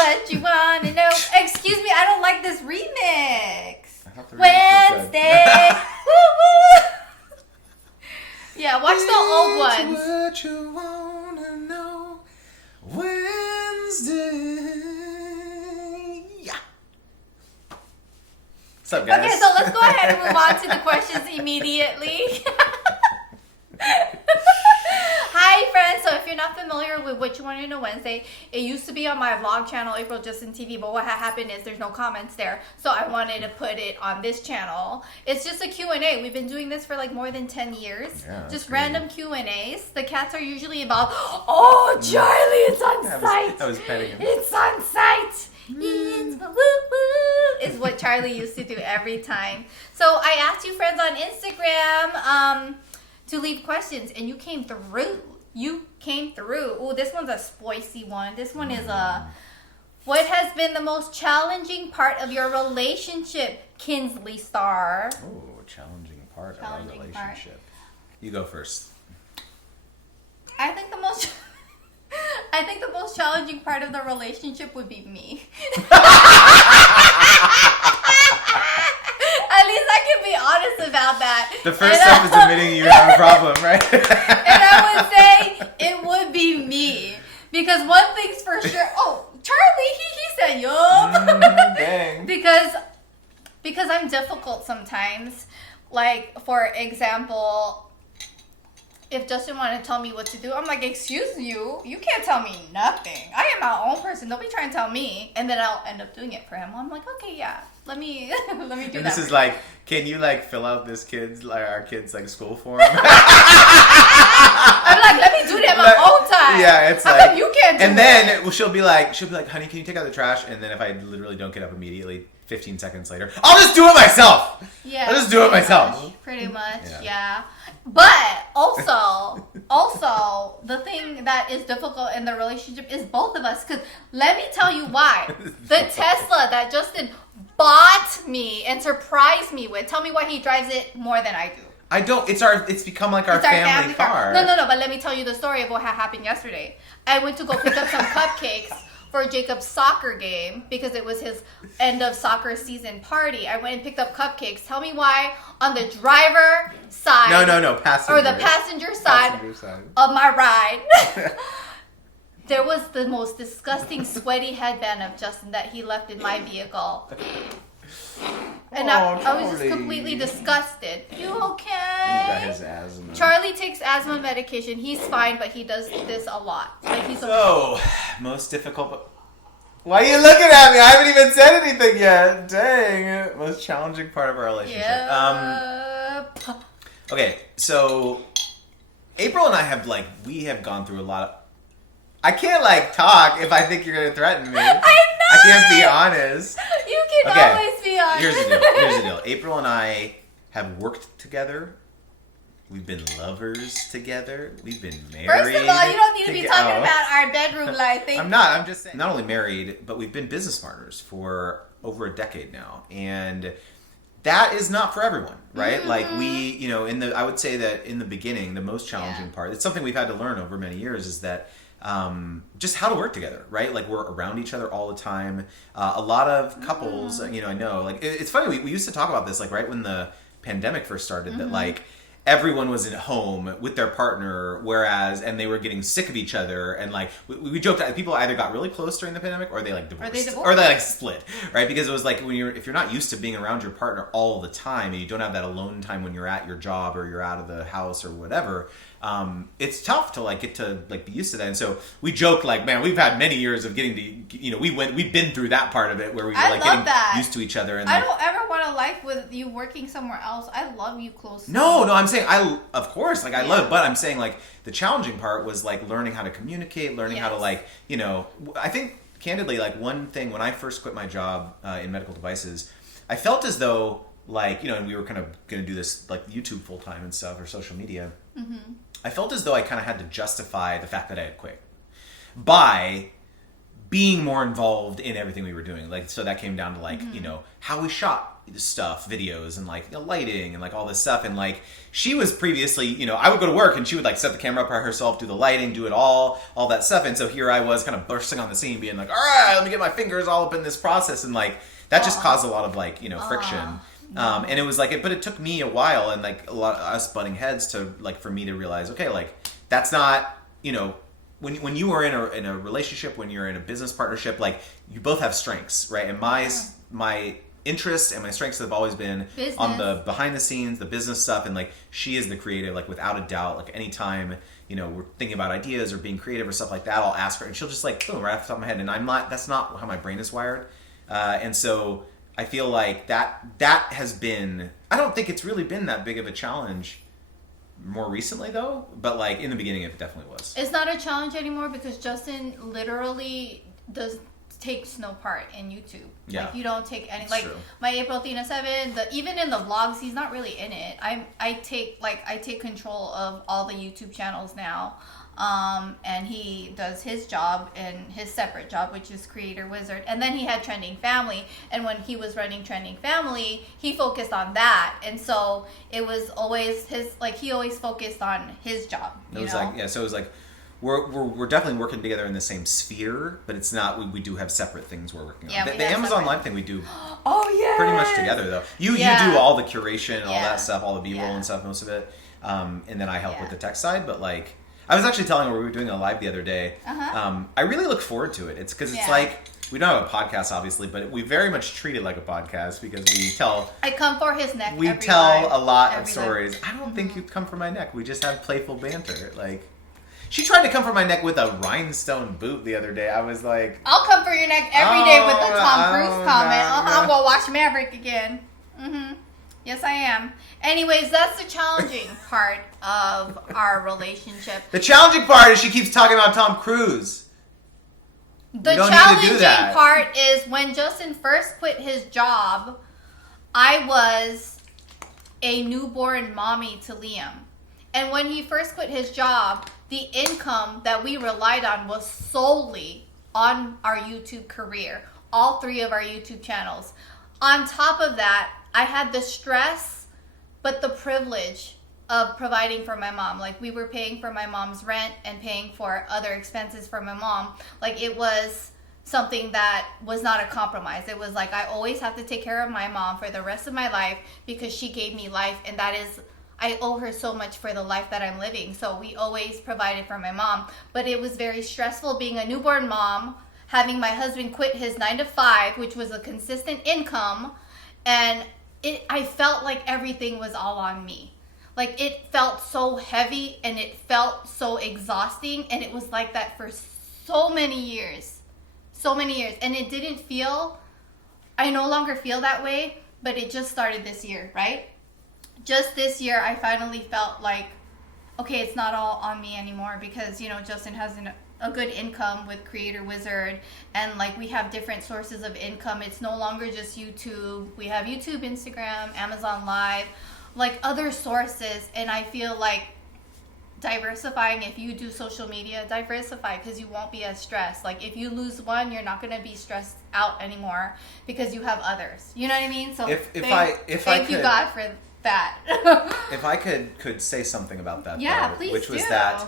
what you want to know. Excuse me, I don't like this remix. Wednesday. Woo woo. Yeah, watch the old ones. What you want to know. Wednesday. Yeah. What's up, guys? Okay, so let's go ahead and move on to the questions immediately. Hi friends, so if you're not familiar with What You Want to Know Wednesday, it used to be on my vlog channel, April Justin TV, but what had happened is there's no comments there, so I wanted to put it on this channel. It's just a Q&A. We've been doing this for like more than 10 years. Yeah, just random Q&As. The cats are usually involved. Oh, Charlie, it's on site. I was petting him. It's on site. It's woo woo is what Charlie used to do every time. So I asked you friends on Instagram to leave questions, and you came through. Oh, this one's a spicy one. This one is what has been the most challenging part of your relationship, Kinsley Star? Oh, challenging part of our relationship. You go first. I think the most challenging part of the relationship would be me. At least I can be honest about that. The first step is admitting you have a problem, right? And I would say it would be me. Because one thing's for sure. Oh, Charlie, he said, yup. Dang. Because I'm difficult sometimes. Like, for example, if Justin wanted to tell me what to do, I'm like, excuse you, you can't tell me nothing. I am my own person. Don't be trying to tell me. And then I'll end up doing it for him. I'm like, okay, yeah, let me do and that. This is like, can you like fill out our kids like school form? I'm like, let me do that my own time. Yeah, it's I'm like you can't do and that. then she'll be like, honey, can you take out the trash? And then if I literally don't get up immediately, 15 seconds later, I'll just do it myself. Yeah, I'll just do it myself. Pretty much, yeah. But also, the thing that is difficult in the relationship is both of us. Because let me tell you why. The Tesla that Justin bought me and surprised me with. Tell me why he drives it more than I do. I don't. It's become like our family car. No. But let me tell you the story of what had happened yesterday. I went to go pick up some cupcakes for Jacob's soccer game because it was his end of soccer season party. I went and picked up cupcakes. Tell me why on the driver side. No, passenger. Or the passenger side of my ride. There was the most disgusting sweaty headband of Justin that he left in my vehicle. And I was just completely disgusted. You okay? He got his asthma. Charlie takes asthma medication. He's fine, but he does this a lot. Like most difficult. Why are you looking at me? I haven't even said anything yet. Dang. Most challenging part of our relationship. Yep. Okay, so April and I have gone through a lot of. I can't talk if I think you're gonna threaten me. I know. I can't be honest. You can always be honest. Here's the deal. April and I have worked together. We've been lovers together. We've been married. First of all, you don't need to be talking about our bedroom life. I'm not. I'm just saying. Not only married, but we've been business partners for over a decade now, and that is not for everyone, right? Mm-hmm. Like I would say that in the beginning, the most challenging part. It's something we've had to learn over many years. Is that. Just how to work together, right? Like we're around each other all the time. A lot of couples, I know, it's funny. We used to talk about this, right when the pandemic first started, that everyone was at home with their partner, and they were getting sick of each other, and we joked that people either got really close during the pandemic, or they divorced, or they split, right? Because it was if you're not used to being around your partner all the time, and you don't have that alone time when you're at your job or you're out of the house or whatever. It's tough to get to be used to that, and so we joke man, we've had many years of getting to we've been through that part of it where we were getting used to each other. And I don't ever want a life with you working somewhere else. I love you close. No, I'm saying I love it, but I'm saying the challenging part was learning how to communicate, learning how to I think candidly one thing when I first quit my job in medical devices, I felt as though and we were kind of going to do this YouTube full time and stuff or social media. Mm-hmm. I felt as though I kind of had to justify the fact that I had quit by being more involved in everything we were doing. Like, so that came down to like, you know, how we shot stuff, videos, and like, you know, lighting and like all this stuff. And like, she was previously, you know, I would go to work and she would like set the camera up by herself, do the lighting, do it all that stuff. And so here I was kind of bursting on the scene, being like, all right, let me get my fingers all up in this process. And like, that just caused a lot of like, you know, friction. And it was like, but it took me a while and like a lot of us butting heads to like, for me to realize, okay, like that's not, you know, when you are in a relationship, when you're in a business partnership, like you both have strengths, right? And my interests and my strengths have always been business. On the behind the scenes, the business stuff, and like she is the creative, like without a doubt. Like anytime, you know, we're thinking about ideas or being creative or stuff like that, I'll ask her and she'll just like boom right off the top of my head. And I'm not, that's not how my brain is wired. And so I feel like that has been, I don't think it's really been that big of a challenge more recently though, but like in the beginning it definitely was. It's not a challenge anymore because Justin literally takes no part in YouTube. Yeah. Like you don't take any, It's like true. my April Athena 7, even in the vlogs, he's not really in it. I take control of all the YouTube channels now. And he does his job and his separate job, which is Creator Wizard. And then he had Trending Family. And when he was running Trending Family, he focused on that. And so it was always he always focused on his job. It was like, yeah, so it was like, we're definitely working together in the same sphere, but it's not, we do have separate things we're working on. Yeah, The Amazon Live thing we do oh yeah, pretty much together though. You do all the curation, all that stuff, all the B-roll and stuff, most of it. And then I help with the tech side, but like, I was actually telling her we were doing a live the other day. I really look forward to it. It's because it's like, we don't have a podcast obviously, but we very much treat it like a podcast because I come for his neck. We every tell live, a lot of every stories. live. I don't think you come for my neck. We just have playful banter. Like, she tried to come for my neck with a rhinestone boot the other day. I was like, I'll come for your neck every day with the Tom Cruise comment. I'm gonna watch Maverick again. Yes, I am. Anyways, that's the challenging part of our relationship. The challenging part is she keeps talking about Tom Cruise. The don't need to do challenging that. part is when Justin first quit his job, I was a newborn mommy to Liam. And when he first quit his job, the income that we relied on was solely on our YouTube career. All 3 of our YouTube channels. On top of that, I had the stress, but the privilege of providing for my mom. Like we were paying for my mom's rent and paying for other expenses for my mom. Like it was something that was not a compromise. It was like I always have to take care of my mom for the rest of my life because she gave me life, and that is, I owe her so much for the life that I'm living. So we always provided for my mom. But it was very stressful being a newborn mom, having my husband quit his 9-to-5, which was a consistent income, and I felt like everything was all on me. Like it felt so heavy and it felt so exhausting, and it was like that for so many years. And it didn't feel, I no longer feel that way, but it just started this year, right? Just this year, I finally felt like, okay, it's not all on me anymore because, you know, Justin has a good income with Creator Wizard, and like we have different sources of income. It's no longer just YouTube. We have YouTube, Instagram, Amazon Live, like other sources, and I feel like diversifying. If you do social media, diversify because you won't be as stressed. Like if you lose one, you're not going to be stressed out anymore because you have others. You know what I mean? So thank you God for that. If I could say something about that, yeah, though, please which was do. that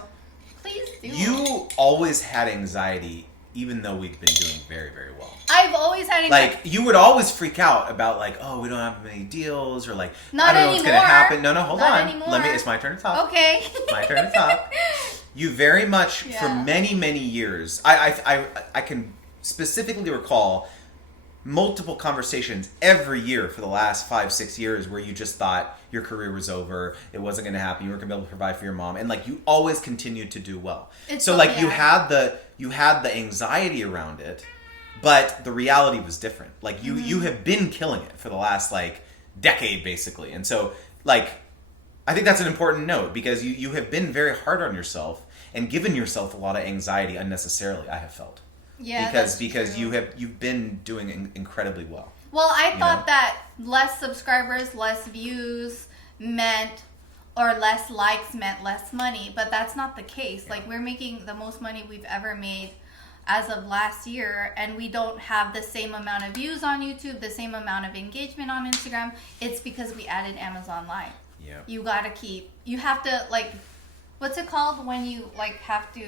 Please do. you always had anxiety, even though we've been doing very, very well. I've always had anxiety. Like, you would always freak out about, like, oh, we don't have many deals, or like, Not I don't know what's going to anymore. happen. No, hold Not on. anymore. It's my turn to talk. Okay. My turn to talk. You very much, for many, many years, I can specifically recall multiple conversations every year for the last 5-6 years where you just thought your career was over, it wasn't going to happen, you weren't going to be able to provide for your mom, and like you always continued to do well. You had the anxiety around it, but the reality was different. Like you have been killing it for the last like decade basically, and so like I think that's an important note because you have been very hard on yourself and given yourself a lot of anxiety unnecessarily. I have felt. Yeah, because you've been doing incredibly well. Well, I thought that less subscribers, less views meant, or less likes meant less money, but that's not the case. Like we're making the most money we've ever made as of last year, and we don't have the same amount of views on YouTube, the same amount of engagement on Instagram. It's because we added Amazon Live. Yeah. You have to, like, what's it called when you, like, have to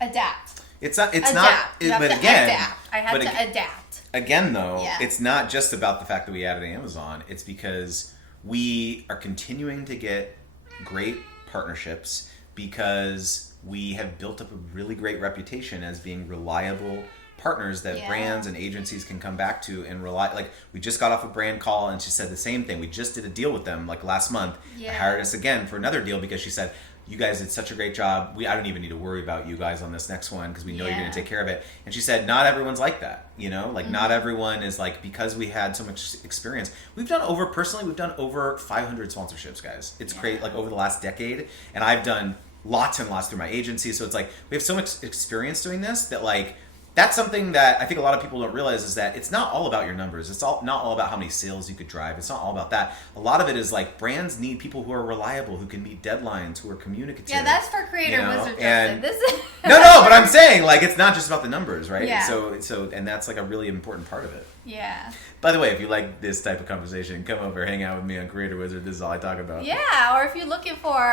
adapt? But again, adapt. I had to adapt. Again, though, it's not just about the fact that we added Amazon. It's because we are continuing to get great partnerships because we have built up a really great reputation as being reliable partners that brands and agencies can come back to and rely. Like, we just got off a brand call and she said the same thing. We just did a deal with them like last month. They hired us again for another deal because she said, you guys did such a great job. I don't even need to worry about you guys on this next one because we know you're going to take care of it. And she said, not everyone's like that. You know, like not everyone is like, because we had so much experience. We've done over 500 sponsorships, guys. It's great. Like over the last decade. And I've done lots and lots through my agency. So it's like, we have so much experience doing this that like, that's something that I think a lot of people don't realize is that it's not all about your numbers. It's not all about how many sales you could drive. It's not all about that. A lot of it is like brands need people who are reliable, who can meet deadlines, who are communicative. Yeah, that's for creator wizard. And this is no, but I'm saying like it's not just about the numbers, right? Yeah. So and that's like a really important part of it. Yeah. By the way, if you like this type of conversation, come over, hang out with me on Creator Wizard. This is all I talk about. Yeah, or if you're looking for,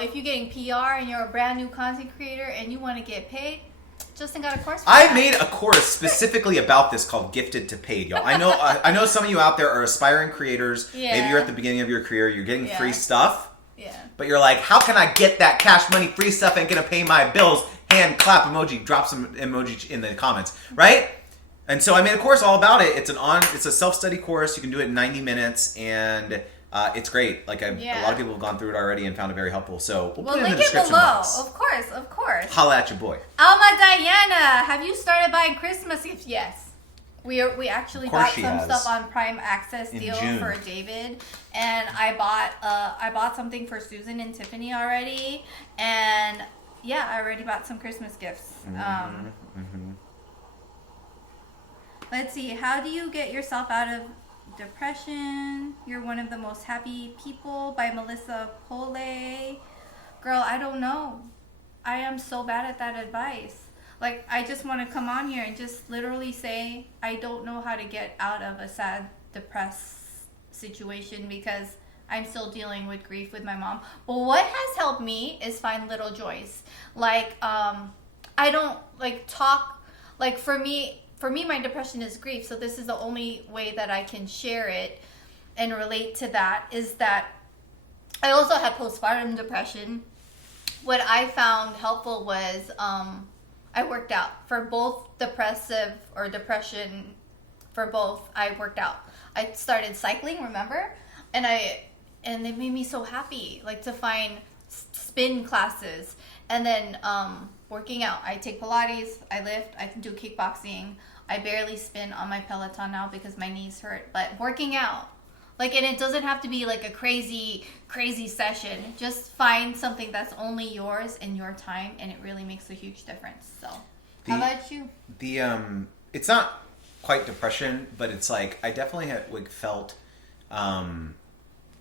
if you're getting PR and you're a brand new content creator and you want to get paid, Justin got a course for that. I made a course specifically about this called Gifted to Paid, y'all. I know some of you out there are aspiring creators. Yeah. Maybe you're at the beginning of your career. You're getting free stuff. Yeah. But you're like, how can I get that cash money? Free stuff ain't going to pay my bills. Hand clap emoji. Drop some emoji in the comments. Right? And so I made a course all about it. It's a self-study course. You can do it in 90 minutes. And it's great. Like a lot of people have gone through it already and found it very helpful. So we'll put it in the description box. Of course. Holla at your boy. Alma Diana, have you started buying Christmas gifts? Yes. We actually bought some stuff on Prime Access deal for David, and I bought something for Susan and Tiffany already, and I already bought some Christmas gifts. Let's see. How do you get yourself out of depression? You're one of the most happy people, by Melissa Pole. Girl, I don't know. I am so bad at that advice. Like, I just want to come on here and just literally say I don't know how to get out of a sad, depressed situation because I'm still dealing with grief with my mom. But what has helped me is find little joys. Like, I don't like talk. Like, for me, my depression is grief. So this is the only way that I can share it and relate to that, is that I also had postpartum depression. What I found helpful was I worked out. For both depression, for both, I worked out. I started cycling, remember? And it made me so happy, like to find spin classes. And then working out. I take Pilates, I lift, I do kickboxing. I barely spin on my Peloton now because my knees hurt. But working out. Like, and it doesn't have to be like a crazy, crazy session. Just find something that's only yours in your time, and it really makes a huge difference. So, how about you? It's not quite depression, but it's like I definitely had like felt.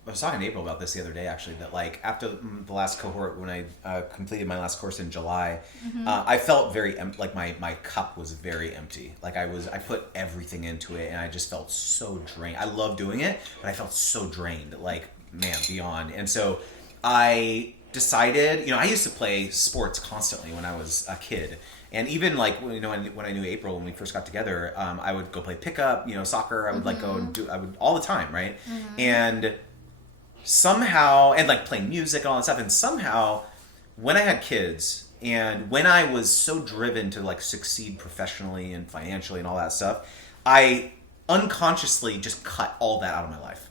I was talking to April about this the other day, actually, that like after the last cohort, when I completed my last course in July, I felt very like my cup was very empty. Like I put everything into it, and I just felt so drained. I love doing it, but I felt so drained, like, man, beyond. And so I decided, I used to play sports constantly when I was a kid. And even like, when I knew April, when we first got together, I would go play pickup, soccer. I would like go and I would all the time. Right. And somehow, and like playing music and all that stuff. And somehow when I had kids and when I was so driven to like succeed professionally and financially and all that stuff, I unconsciously just cut all that out of my life.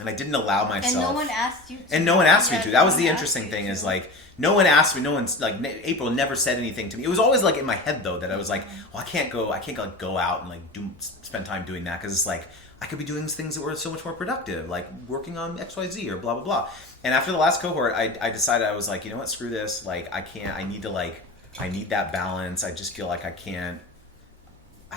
And I didn't allow myself. And no one asked you to. And no one asked me to. That was the interesting thing, is like, no one asked me. No one's like, April never said anything to me. It was always like in my head though, that I was like, I can't like go out and like spend time doing that. Cause it's like, I could be doing things that were so much more productive, like working on XYZ or blah, blah, blah. And after the last cohort, I decided, I was like, you know what, screw this. Like, I need that balance. I just feel like I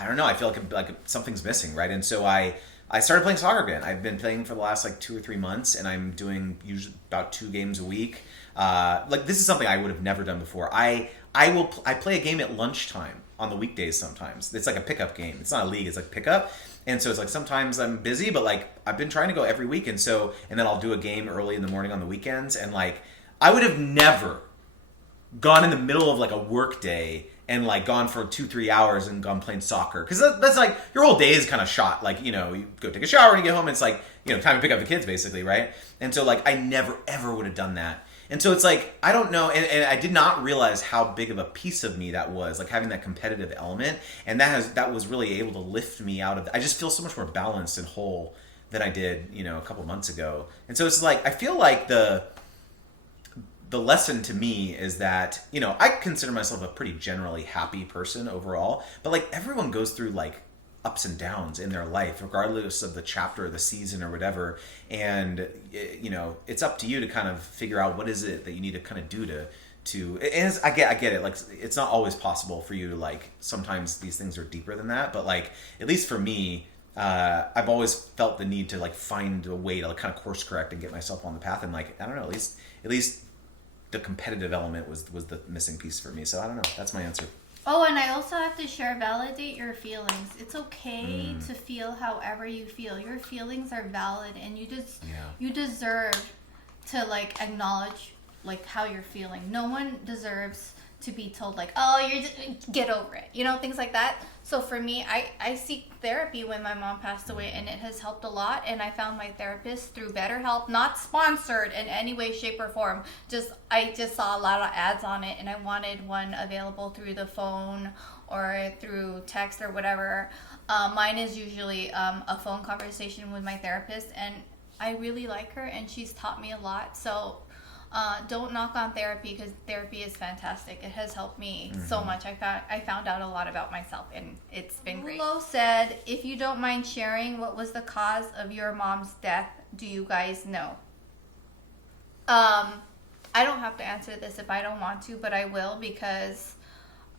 don't know. I feel like something's missing. Right. And so I started playing soccer again. I've been playing for the last like 2 or 3 months, and I'm doing usually about 2 games a week. Like, this is something I would have never done before. I I play a game at lunchtime on the weekdays sometimes. It's like a pickup game. It's not a league, it's like pickup. And so it's like sometimes I'm busy, but like I've been trying to go every week, and then I'll do a game early in the morning on the weekends, and like I would have never gone in the middle of like a work day and like gone for 2-3 hours and gone playing soccer, because that's like your whole day is kind of shot. Like, you know, you go take a shower and you get home, and it's like, you know, time to pick up the kids basically, right? And so like I never ever would have done that. And so it's like, I don't know, and I did not realize how big of a piece of me that was, like having that competitive element, and that was really able to lift me out of. I just feel so much more balanced and whole than I did, you know, a couple months ago. And so it's like I feel like the lesson to me is that, you know, I consider myself a pretty generally happy person overall, but like everyone goes through like ups and downs in their life, regardless of the chapter or the season or whatever. And, you know, it's up to you to kind of figure out what is it that you need to kind of do to, and I get it. Like, it's not always possible for you to like, sometimes these things are deeper than that, but like, at least for me, I've always felt the need to like find a way to like kind of course correct and get myself on the path. And like, I don't know, at least the competitive element was the missing piece for me. So I don't know. That's my answer. Oh, and I also have to share, validate your feelings. It's okay to feel however you feel. Your feelings are valid, and you deserve to like acknowledge like how you're feeling. No one deserves to be told like, oh, you're just, get over it, you know, things like that. So for me, I seek therapy when my mom passed away, and it has helped a lot. And I found my therapist through BetterHelp, not sponsored in any way, shape, or form. I just saw a lot of ads on it, and I wanted one available through the phone or through text or whatever. Mine is usually a phone conversation with my therapist, and I really like her, and she's taught me a lot. So don't knock on therapy, because therapy is fantastic. It has helped me so much. I found out a lot about myself, and it's been great. Lo said, if you don't mind sharing, what was the cause of your mom's death? Do you guys know? I don't have to answer this if I don't want to, but I will, because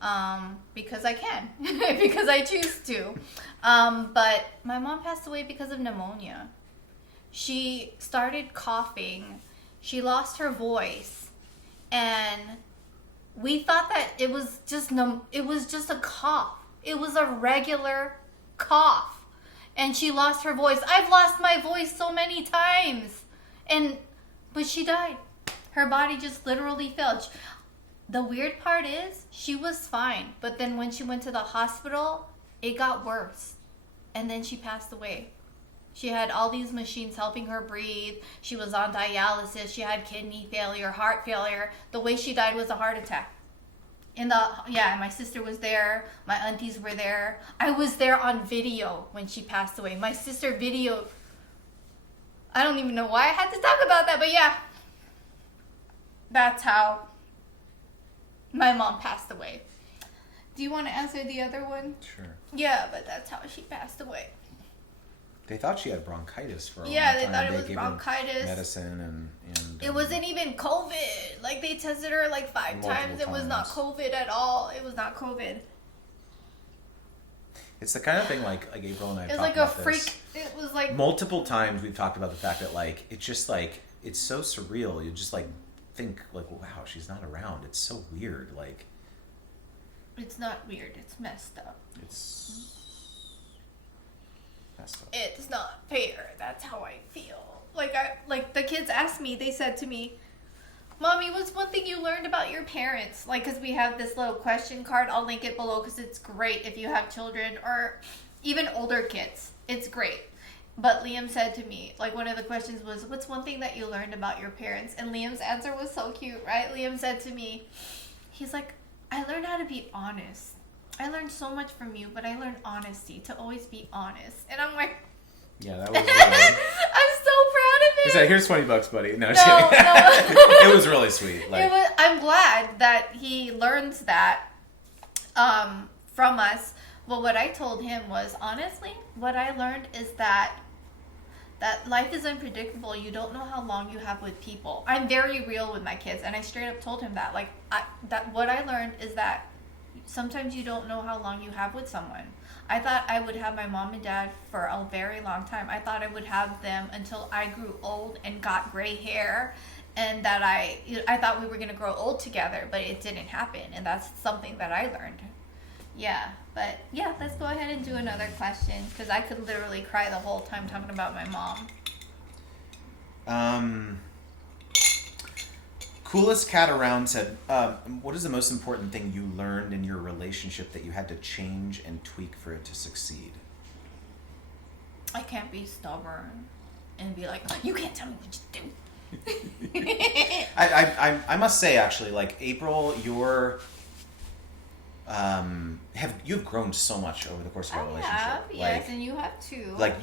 I can, because I choose to. But my mom passed away because of pneumonia. She started coughing. She lost her voice, and we thought that it was just a cough. It was a regular cough, and she lost her voice. I've lost my voice so many times, but she died. Her body just literally failed. The weird part is she was fine, but then when she went to the hospital, it got worse, and then she passed away. She had all these machines helping her breathe. She was on dialysis. She had kidney failure, heart failure. The way she died was a heart attack. My sister was there. My aunties were there. I was there on video when she passed away. My sister videoed. I don't even know why I had to talk about that, but yeah. That's how my mom passed away. Do you want to answer the other one? Sure. Yeah, but that's how she passed away. They thought she had bronchitis for a long time. Yeah, they thought it was gave bronchitis. her medicine and it wasn't even COVID. Like, they tested her like 5 times. It was not COVID at all. It was not COVID. It's the kind of thing like April and I talked about about this. It was like a freak. It was like multiple times we've talked about the fact that like it's just like it's so surreal. You just like think like, wow, she's not around. It's so weird. Like, it's not weird. It's messed up. It's It's not fair. That's how I feel. Like the kids asked me, they said to me, Mommy, what's one thing you learned about your parents? Like, because we have this little question card. I'll link it below because it's great if you have children or even older kids. It's great. But Liam said to me, like, one of the questions was, what's one thing that you learned about your parents? And Liam's answer was so cute, right? Liam said to me, he's like, I learned how to be honest. I learned so much from you, but I learned honesty, to always be honest. And I'm like, yeah, that was really... I'm so proud of him. He's like, here's 20 bucks, buddy. No, no. It was really sweet. Like, I'm glad that he learns that from us. But what I told him was, honestly, what I learned is that life is unpredictable. You don't know how long you have with people. I'm very real with my kids, and I straight up told him that. Like, what I learned is that sometimes you don't know how long you have with someone. I thought I would have my mom and dad for a very long time. I thought I would have them until I grew old and got gray hair and that I thought we were gonna grow old together, but it didn't happen, and that's something that I learned. Yeah, but yeah, let's go ahead and do another question because I could literally cry the whole time talking about my mom. Coolest cat around said, what is the most important thing you learned in your relationship that you had to change and tweak for it to succeed? I can't be stubborn and be like, you can't tell me what to do. I must say, actually, like, April, you've grown so much over the course of our relationship. Have, like, yes, and you have too. Like,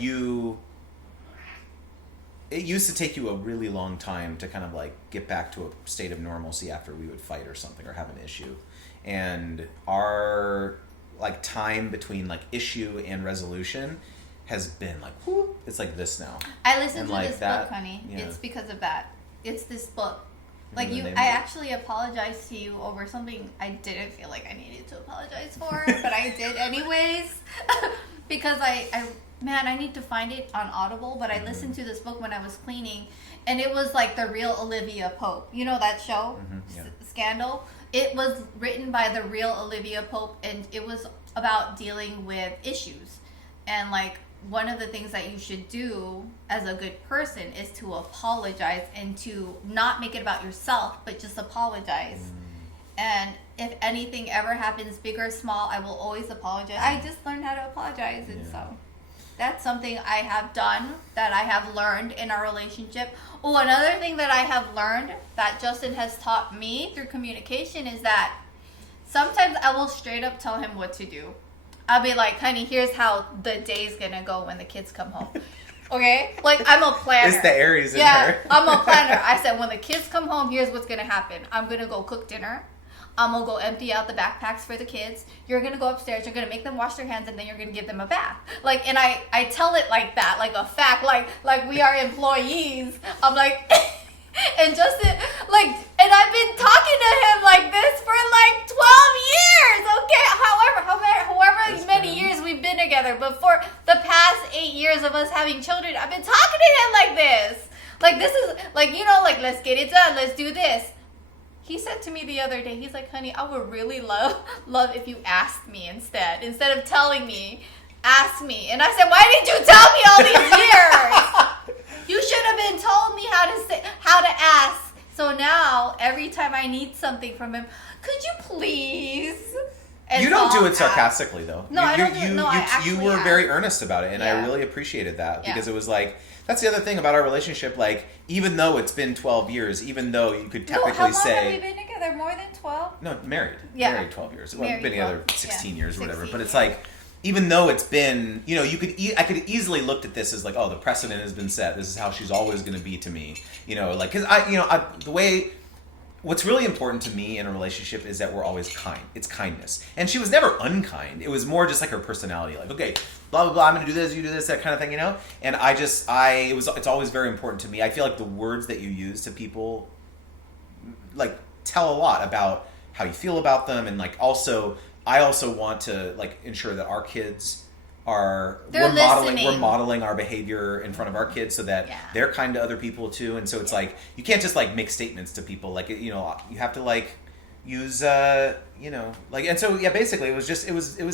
it used to take you a really long time to kind of like get back to a state of normalcy after we would fight or something or have an issue. And our like time between like issue and resolution has been like, whoop, it's like this now. I listened to like this that, book, honey. yeah. It's because of that. It's this book. Like Remember you, the I name of it? actually apologized to you over something I didn't feel like I needed to apologize for, but I did anyways. Because I need to find it on Audible, but I listened to this book when I was cleaning, and it was like the real Olivia Pope. You know that show, Yeah. Scandal? It was written by the real Olivia Pope, and it was about dealing with issues. And like, one of the things that you should do as a good person is to apologize and to not make it about yourself, but just apologize. And if anything ever happens, big or small, I will always apologize. I just learned how to apologize, and so that's something I have done, that I have learned in our relationship. Oh, another thing that I have learned that Justin has taught me through communication is that sometimes I will straight up tell him what to do. I'll be like, honey, here's how the day's gonna go when the kids come home. Okay? Like, I'm a planner. It's the Aries in Yeah, her. I'm a planner. I said, when the kids come home, here's what's gonna happen. I'm gonna go cook dinner. I'm gonna go empty out the backpacks for the kids. You're gonna go upstairs. You're gonna make them wash their hands, and then you're gonna give them a bath. Like, and I tell it like that, like a fact, like we are employees. I'm like, and Justin, like, and I've been talking to him like this for like 12 years. Okay, however many years we've been together, but for the past 8 years of us having children, I've been talking to him like this. Like, this is like, you know, like, let's get it done. Let's do this. He said to me the other day, he's like, honey, I would really love if you asked me instead of telling me, ask me. And I said, why didn't you tell me all these years? You should have been told me how to ask. So now, every time I need something from him, could you please? And You don't so do I'll it sarcastically, though. No, I don't do it. No, I you actually were ask. very earnest about it, and I Yeah. really appreciated that because Yeah. it was like, that's the other thing about our relationship. Like, even though it's been 12 years, even though you could No, how technically long have we say, been together? More than 12? no, married, Yeah. married 12 years. Well, Married been together 12, 16 yeah. years or whatever. 16 But it's years. like, even though it's been, you know, I could easily looked at this as like, oh, the precedent has been set. This is how she's always going to be to me. You know, like, because what's really important to me in a relationship is that we're always kind. It's kindness. And she was never unkind. It was more just like her personality. Like, okay, blah, blah, blah, I'm going to do this, you do this, that kind of thing, you know? And it's always very important to me. I feel like the words that you use to people, like, tell a lot about how you feel about them. And, like, I also want to, like, ensure that our kids we're modeling our behavior in front of our kids so that they're kind to other people too. And so it's like, you can't just like make statements to people, like, you know, you have to like use you know, like, and so basically it was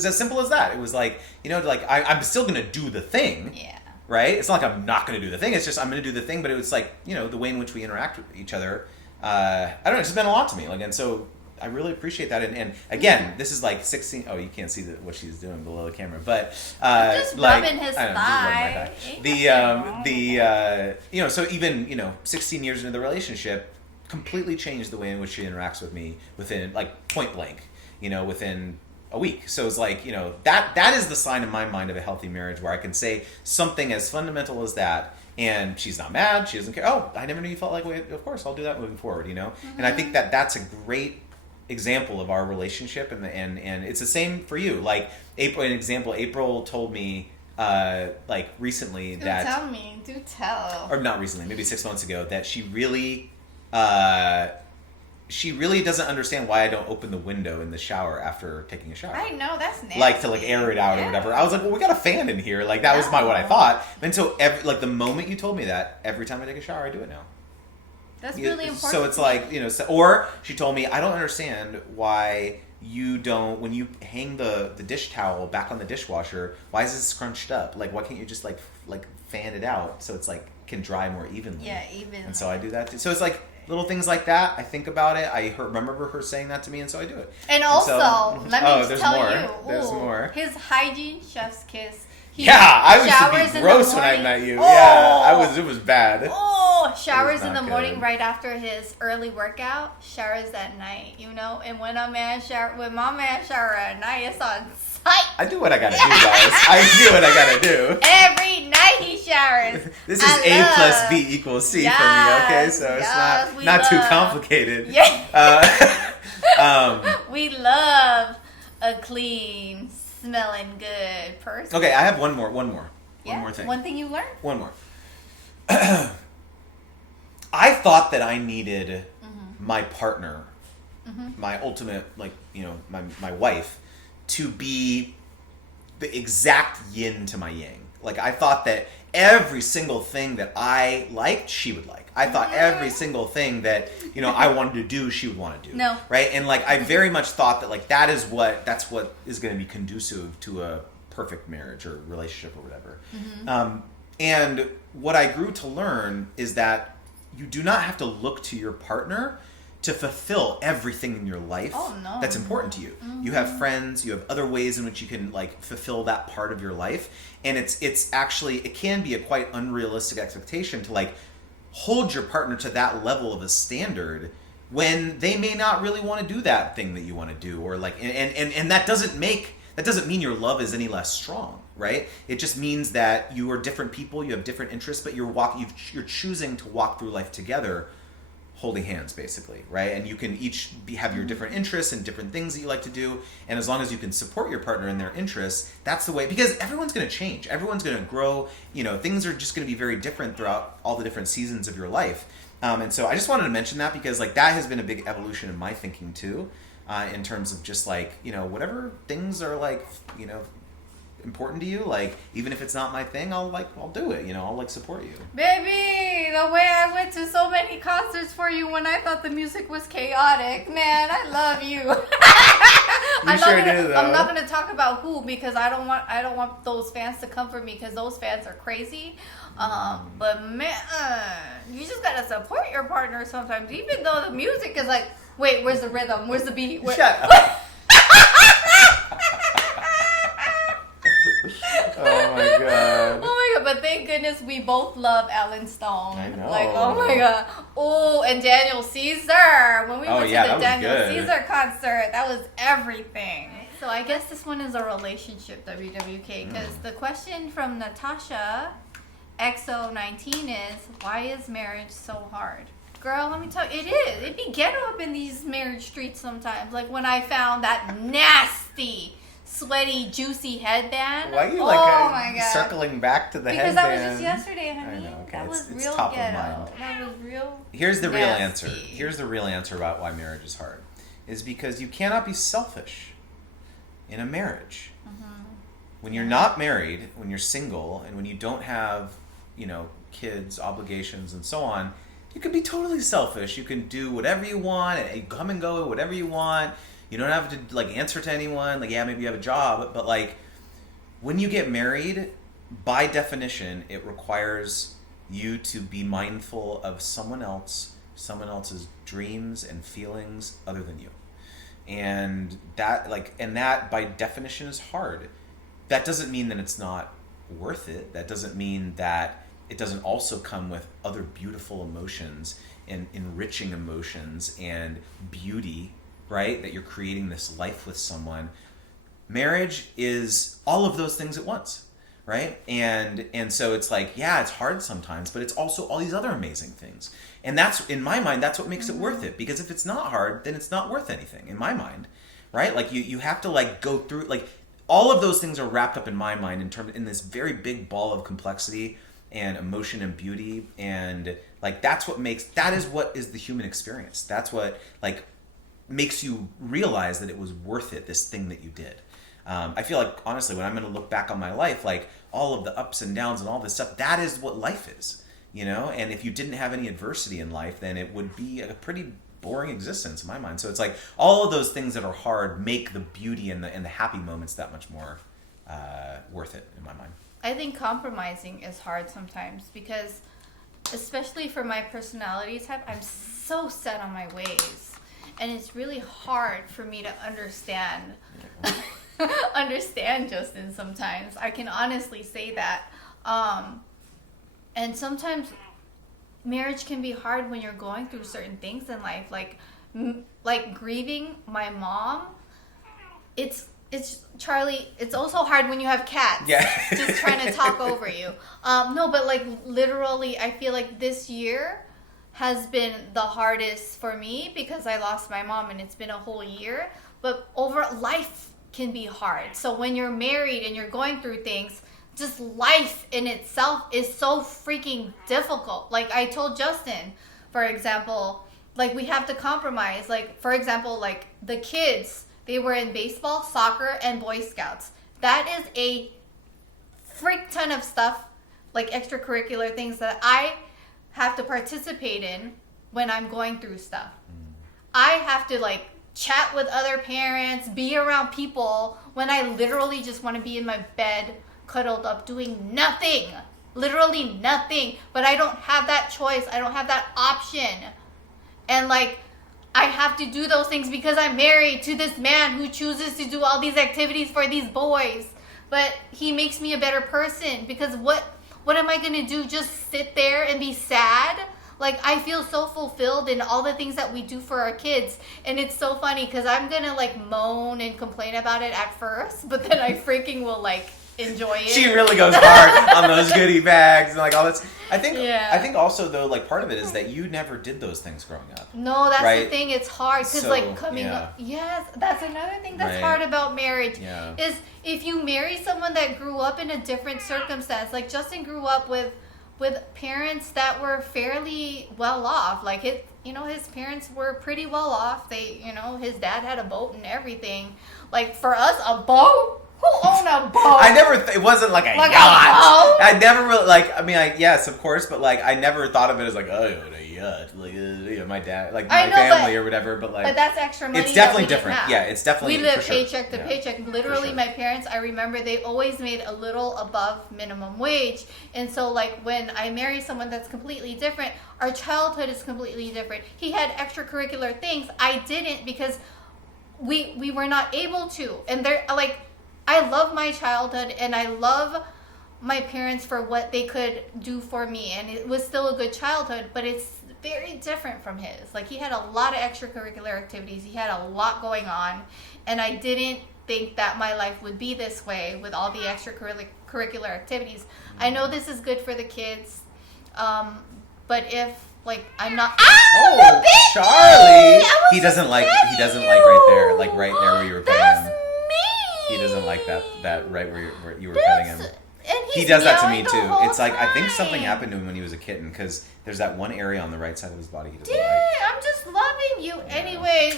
as simple as that. It was like, you know, like I'm still gonna do the thing, right? It's not like I'm not gonna do the thing, it's just I'm gonna do the thing. But it was like, you know, the way in which we interact with each other, I don't know, it's just meant a lot to me. Like, and so I really appreciate that. And again, this is like 16. Oh, you can't see what she's doing below the camera, but just like, rubbing his I don't know, thigh. just rubbing my thigh. You know, so even, you know, 16 years into the relationship, completely changed the way in which she interacts with me within, like, point blank, you know, within a week. So it's like, you know, that is the sign in my mind of a healthy marriage, where I can say something as fundamental as that, and she's not mad, she doesn't care. Oh, I never knew you felt like, well, of course, I'll do that moving forward, you know? And I think that's a great example of our relationship, and it's the same for you. Like, April told me like recently that Do tell. or not recently, maybe 6 months ago, that she really doesn't understand why I don't open the window in the shower after taking a shower. I know, that's nasty. Like, to like air it out or whatever. I was like, well, we got a fan in here. Like, that was what I thought. And so like the moment you told me that, every time I take a shower, I do it now. That's really important. So it's like, or she told me, I don't understand why you don't, when you hang the dish towel back on the dishwasher, why is it scrunched up? Like, why can't you just like fan it out so it's like can dry more evenly? Yeah, evenly. And so I do that too. So it's like little things like that. I think about it. Remember her saying that to me, and so I do it. And also, let me there's tell more. you, There's more. His hygiene chef's kiss. I used to be gross when I met you. Oh. Yeah, it was bad. Oh, showers in the not morning good. right after his early workout, showers at night, and when my man shower at night, it's on sight. I do what I gotta do, guys. I do what I gotta do. Every night he showers. This is A plus B equals C for me, okay? So it's not too complicated. Yeah. We love a clean, smelling good person. Okay, I have one more Yeah, thing. One thing you learned? One more. I thought that I needed my partner, my ultimate, my wife, to be the exact yin to my yang. Like, I thought that every single thing that I liked, she would like. I thought every single thing that, I wanted to do, she would want to do. No. Right? And, I very much thought that, that's what is going to be conducive to a perfect marriage or relationship or whatever. And what I grew to learn is that you do not have to look to your partner to fulfill everything in your life that's important to you. You have friends, you have other ways in which you can fulfill that part of your life, and it's actually, it can be a quite unrealistic expectation to hold your partner to that level of a standard when they may not really want to do that thing that you want to do, or and that doesn't mean your love is any less strong, right? It just means that you are different people, you have different interests, but you're choosing to walk through life together, holding hands, basically, right? And you can each have your different interests and different things that you like to do, and as long as you can support your partner in their interests, that's the way, because everyone's going to change, everyone's going to grow, things are just going to be very different throughout all the different seasons of your life. And so I just wanted to mention that because that has been a big evolution in my thinking too. In terms of just whatever things are important to you, even if it's not my thing, I'll do it, I'll support you. Baby, the way I went to so many concerts for you when I thought the music was chaotic, man, I love you. I'm not gonna talk about who, because I don't want those fans to come for me, because those fans are crazy. But man, you just gotta support your partner sometimes, even though the music is wait, where's the rhythm? Where's the beat? Shut up. Oh my god. Oh my god, but thank goodness we both love Alan Stone. I know. Oh my god. Oh, and Daniel Caesar. When we went to the Daniel good. Caesar concert, that was everything. So I guess this one is a relationship, WWK, because the question from Natasha XO19 is, why is marriage so hard? Girl, let me tell you, it is. It be ghetto up in these marriage streets sometimes. Like when I found that nasty, sweaty, juicy headband. Why are you my God. circling back to the Because headband? that was just yesterday, honey. I know, okay. That was it's real top ghetto. of mind. That was real. Here's the real answer. nasty. Here's the real answer about why marriage is hard. Is because you cannot be selfish in a marriage. When you're not married, when you're single, and when you don't have, kids, obligations, and so on, you can be totally selfish. You can do whatever you want, and you come and go whatever you want. You don't have to answer to anyone. Maybe you have a job, but when you get married, by definition, it requires you to be mindful of someone else's dreams and feelings other than you. And that by definition is hard. That doesn't mean that it's not worth it. That doesn't mean that it doesn't also come with other beautiful emotions and enriching emotions and beauty, right? That you're creating this life with someone. Marriage is all of those things at once, right? And so it's it's hard sometimes, but it's also all these other amazing things. And that's, in my mind, that's what makes it worth it. Because if it's not hard, then it's not worth anything, in my mind, right? You have to go through, all of those things are wrapped up in my mind in this very big ball of complexity and emotion and beauty, and that is what is the human experience. That's what makes you realize that it was worth it, this thing that you did. I feel honestly, when I'm going to look back on my life, all of the ups and downs and all this stuff, that is what life is. you know, and if you didn't have any adversity in life, then it would be a pretty boring existence in my mind. So it's like all of those things that are hard make the beauty and the happy moments that much more worth it in my mind. I think compromising is hard sometimes because, especially for my personality type, I'm so set on my ways, and it's really hard for me to understand Justin sometimes. I can honestly say that. And sometimes marriage can be hard when you're going through certain things in life, like grieving my mom. It's Charlie. It's also hard when you have cats. Yeah. Just trying to talk over you. No, but like literally, I feel like this year has been the hardest for me because I lost my mom, and it's been a whole year. But life can be hard. So when you're married and you're going through things, just life in itself is so freaking difficult. Like I told Justin, for example, like we have to compromise. Like, for example, like the kids, they were in baseball, soccer, and Boy Scouts. That is a freak ton of stuff, like extracurricular things that I have to participate in when I'm going through stuff. I have to like chat with other parents, be around people when I literally just want to be in my bed, cuddled up, doing nothing. Literally nothing. But I don't have that choice. I don't have that option. And like, I have to do those things because I'm married to this man who chooses to do all these activities for these boys. But he makes me a better person because what am I going to do? Just sit there and be sad? Like, I feel so fulfilled in all the things that we do for our kids. And it's so funny because I'm going to like moan and complain about it at first, but then I freaking will like enjoy it. She really goes hard on those goodie bags and like all this. I think also though, like part of it is that you never did those things growing up. No, that's right? the thing. It's hard because like coming up. Yes, that's another thing that's hard about marriage. Yeah. Is if you marry someone that grew up in a different circumstance. Like Justin grew up with parents that were fairly well off. Like his parents were pretty well off. They, his dad had a boat and everything. Like for us, a boat. Who owned a boat? It wasn't like a yacht. I never really, yes, of course, but like, I never thought of it as like, oh, a yacht. Like, my dad, like my family or whatever, but like. But that's extra money. It's definitely different. Yeah, it's definitely We live for paycheck sure. to paycheck. Literally, my parents, I remember they always made a little above minimum wage. And so, like, when I marry someone that's completely different, our childhood is completely different. He had extracurricular things. I didn't because we were not able to. And they're like, I love my childhood and I love my parents for what they could do for me, and it was still a good childhood, but it's very different from his. Like, he had a lot of extracurricular activities, he had a lot going on, and I didn't think that my life would be this way with all the extracurricular activities. I know this is good for the kids, but if like I'm not Charlie, he doesn't like right there, where you were petting him. He doesn't like that right where you were petting him. And he does that to me too. It's like, I think something happened to him when he was a kitten because there's that one area on the right side of his body he doesn't like. I'm just loving you. Yeah. Anyways.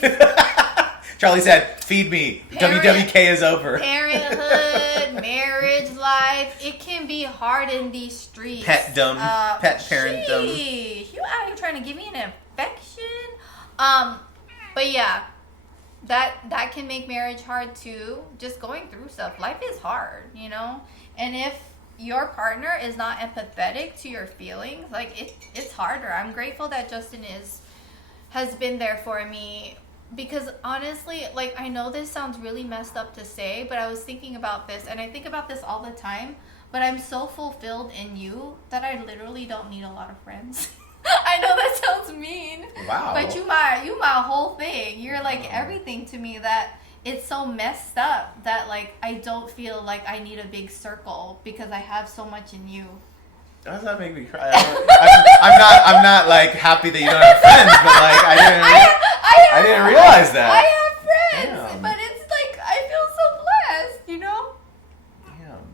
Parley said, feed me. WWK is over. Parenthood, marriage life, it can be hard in these streets. Pet parentdom. You out here trying to give me an infection? But yeah. That can make marriage hard too. Just going through stuff. Life is hard, And if your partner is not empathetic to your feelings, like it's harder. I'm grateful that Justin has been there for me because honestly, like I know this sounds really messed up to say, but I was thinking about this and I think about this all the time, but I'm so fulfilled in you that I literally don't need a lot of friends. I know that sounds mean. Wow. But you my whole thing. You're like everything to me that it's so messed up that like I don't feel like I need a big circle because I have so much in you. Does that make me cry? I'm not like happy that you don't have friends, but like I didn't realize that. I have friends, Damn. but it's like I feel so blessed, Damn.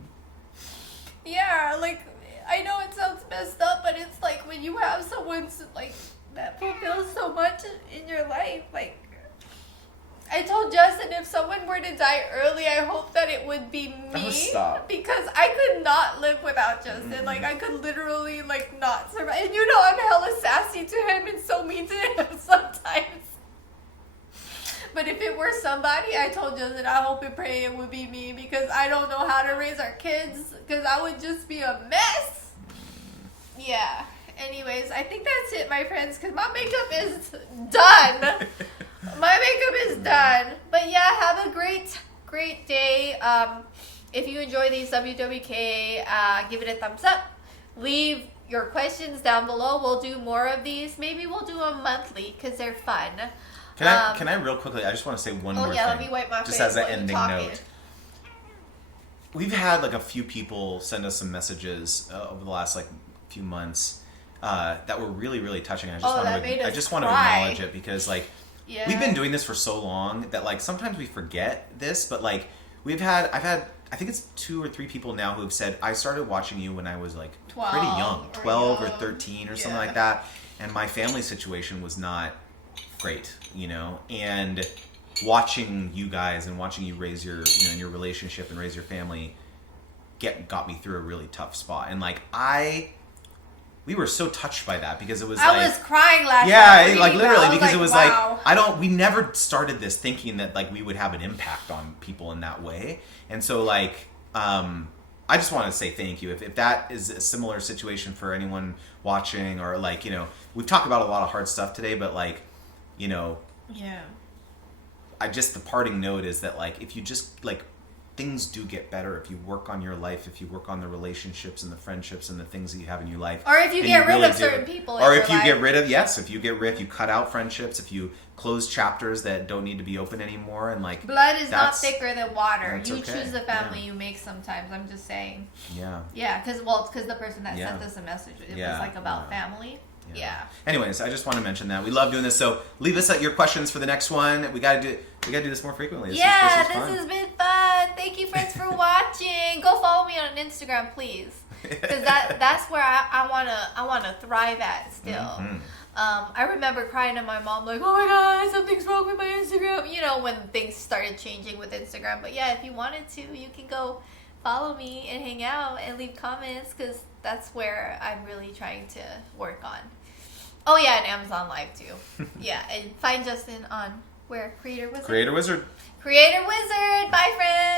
Yeah, like I know it sounds messed up, but it's like when you have someone like that fulfills so much in your life, like I told Justin if someone were to die early, I hope that it would be me. Oh, stop. Because I could not live without Justin. Like, I could literally, like, not survive. And you know I'm hella sassy to him and so mean to him sometimes. But if it were somebody, I told Justin, I hope and pray it would be me because I don't know how to raise our kids because I would just be a mess. Yeah. Anyways, I think that's it, my friends, because my makeup is done. My makeup is done. But yeah, have a great day. If you enjoy these WWK, give it a thumbs up. Leave your questions down below. We'll do more of these. Maybe we'll do them monthly because they're fun. Can I real quickly, I just want to say one more thing. Let me wipe my face. Just as an while you're ending talking. note. We've had like a few people send us some messages over the last like few months that were really, really touching. I just want to acknowledge it because like we've been doing this for so long that like sometimes we forget this, but like I've had I think it's 2 or 3 people now who have said I started watching you when I was like pretty young, 12 or 13 or something like that, and my family situation was not great, you know, and watching you guys and watching you raise your, you know, in your relationship and raise your family got me through a really tough spot. And like we were so touched by that because it was I was crying last night. Yeah, like literally because it was wow. like we never started this thinking that like we would have an impact on people in that way. And so like I just want to say thank you. If that is a similar situation for anyone watching, or like, you know, we've talked about a lot of hard stuff today, but like, you know, the parting note is that like if you just like things do get better if you work on your life, if you work on the relationships and the friendships and the things that you have in your life, or if you get rid of certain people, or if you get rid of if you cut out friendships, if you close chapters that don't need to be open anymore, and like blood is not thicker than water. You okay. choose the family you make sometimes. I'm just saying. Yeah, because the person that sent us a message, it was like about family. Yeah. Anyways, I just want to mention that we love doing this. So leave us your questions for the next one. We gotta do this more frequently. This has been fun. Thank you, friends, for watching. Go follow me on Instagram, please, because that's where I wanna thrive at still. Mm-hmm. I remember crying to my mom like, oh my god, something's wrong with my Instagram. You know, when things started changing with Instagram. But yeah, if you wanted to, you can go follow me and hang out and leave comments, because that's where I'm really trying to work on. Oh yeah, and Amazon Live too. Yeah, and find Justin on where? Creator Wizard. Creator Wizard. Bye, friends.